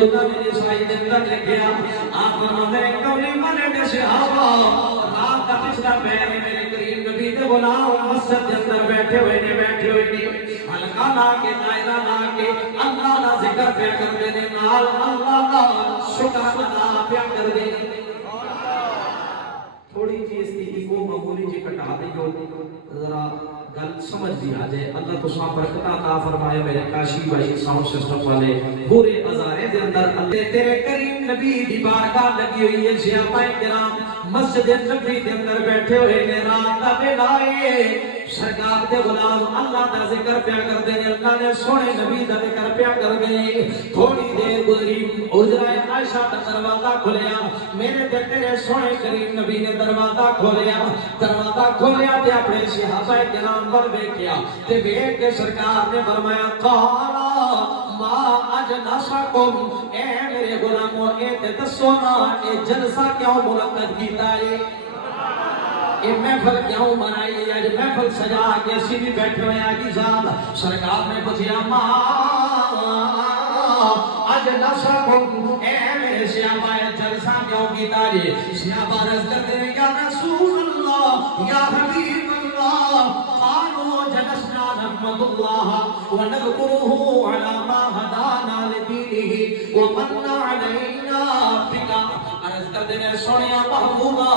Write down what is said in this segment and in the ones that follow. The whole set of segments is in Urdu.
میرے سائی دن تک لکھیا آپ فرماتے ہیں کولی ملے صحابہ رات کا پچھلا پہر میرے کریم نبی دے غلام مسجد کے اندر بیٹھے ہوئے نے حلقہ لا کے دائرہ لا کے اللہ کا ذکر پیا کر دے نال اللہ کا شکر ادا پیا کر دے تھوڑی چیز تھی وہ معمولی جی کٹا دی جو ذرا گل سمجھ بھی آ جائے اللہ تو ساں برکت عطا فرمائے میرے کاشی بھائی ساؤنڈ سسٹم والے پورے ہزارے دے اندر اللہ تیرے کریم نبی دی بارگاہ لگی ہوئی ہے صحابہ کرام مسجد نبی دے اندر بیٹھے ہوئے نے رات دا ویلا ہے سرکار دے غلام اللہ دا ذکر پیا کر دے اللہ نے سونے نبی دا ذکر پیا کر دے تھوڑی دیر گزری حجرہ عائشہ دا دروازہ کھلیا میرے تے تیرے سونے کریم نبی نے دروازہ کھولیا تے اپنے صحابہ کرام پر دیکھیا تے دیکھ کے سرکار نے فرمایا قالا ما اجلسکم اے میرے غلاموں اے تے دسو نا اے جلسہ کیوں منعقد کیتا ہے یہ محفل کیوں منائی ہے آج محفل سجا کے اسی بھی بیٹھے ہوئے آجی صاحب سرکار نے پوچھا ما اجلسکم اے میرے صحابہ جلسہ کیوں کیتا ہے صحابہ رض کرتے ہیں یا رسول اللہ یا حبیب اللہ قالوا جلسنا نحمد اللہ ونذکره علی ما ہدانا لدینہ ومن علینا بکا عرض کرتے ہیں سونیا محبوبہ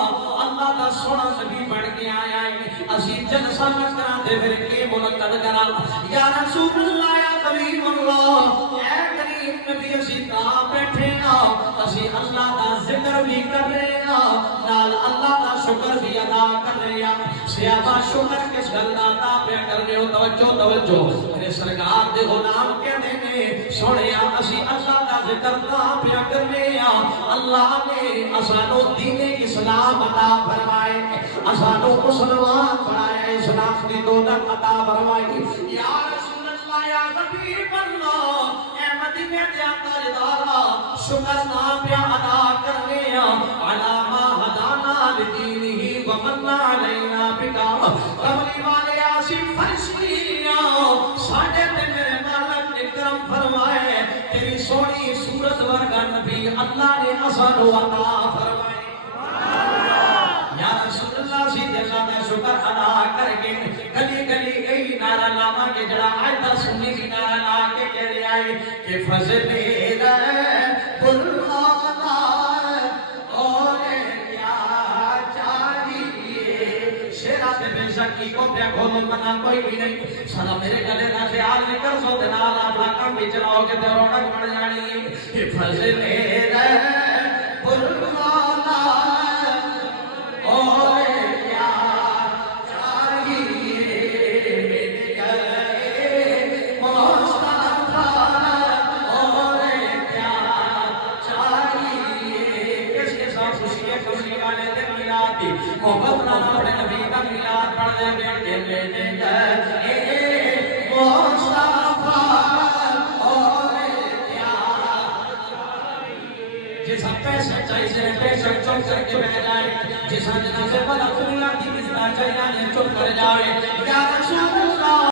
اللہ دا سونا نبی بڑھ کے آیا ہے اسی جلسہ نہ کرا دے پھر کے منعقد کرا یا رسول اللہ یا حبیب اللہ اے کریم نبی اسی کہاں بیٹھے نا اسی اللہ دا ذکر بھی کر رہے ہیں نال اللہ دا شکر بھی ادا کر رہے ہیں صحابہ شکر کس گل دا ادا پہ کرنے ہو توجہ میرے سرکار دے غلام کہنے نے سوڑیا اسی اللہ دا ذکر دا پہ کرنے ہیں اللہ نے اسانو دین اسلام عطا فرمائے اسانو مسلمان بنائے اسلام دی دولت عطا فرمائے یا رسول اللہ یا حبیب اللہ اے مدینے دے تاجدارا شکر نام پہ ادا کرنے علی ما ہدانا لدینہ ومن علینا بکا کملی والے آصف فرشتیاں ساڑھے تے میرے مالک نے کرم فرمائے تیری سونی صورت ورگا نبی اللہ نے اسانو عطا فرمائے یا رسول اللہ سیدھے اللہ شکر ادا کر کے گلی گلی گئی نعرہ لاما کے جڑا آئیتا سنی کی نعرہ لا کے کہہ رہے آئے کہ فضل رب اللہ اور کیا چاہیے شیرات بے شکی کو پیا کھولو منا کوئی بھی نہیں سلا میرے گلے نہ سے آل نکر سو دنال اپنا کام بھی چلاؤ کے تو رونک بڑھ جانی ہے کہ فضل رب اللہ محبت نہ اپنے نبی کا میلاد پڑھ دے بیٹھے لینے گئے مصطفیٰ اور کیا جس ہم پیسے چاہیے پیسے چوک کر کے بہ جائے جس ہم جنازے پر اپنی کی مزدہ چاہیے چپ کر جائے یا رسول اللہ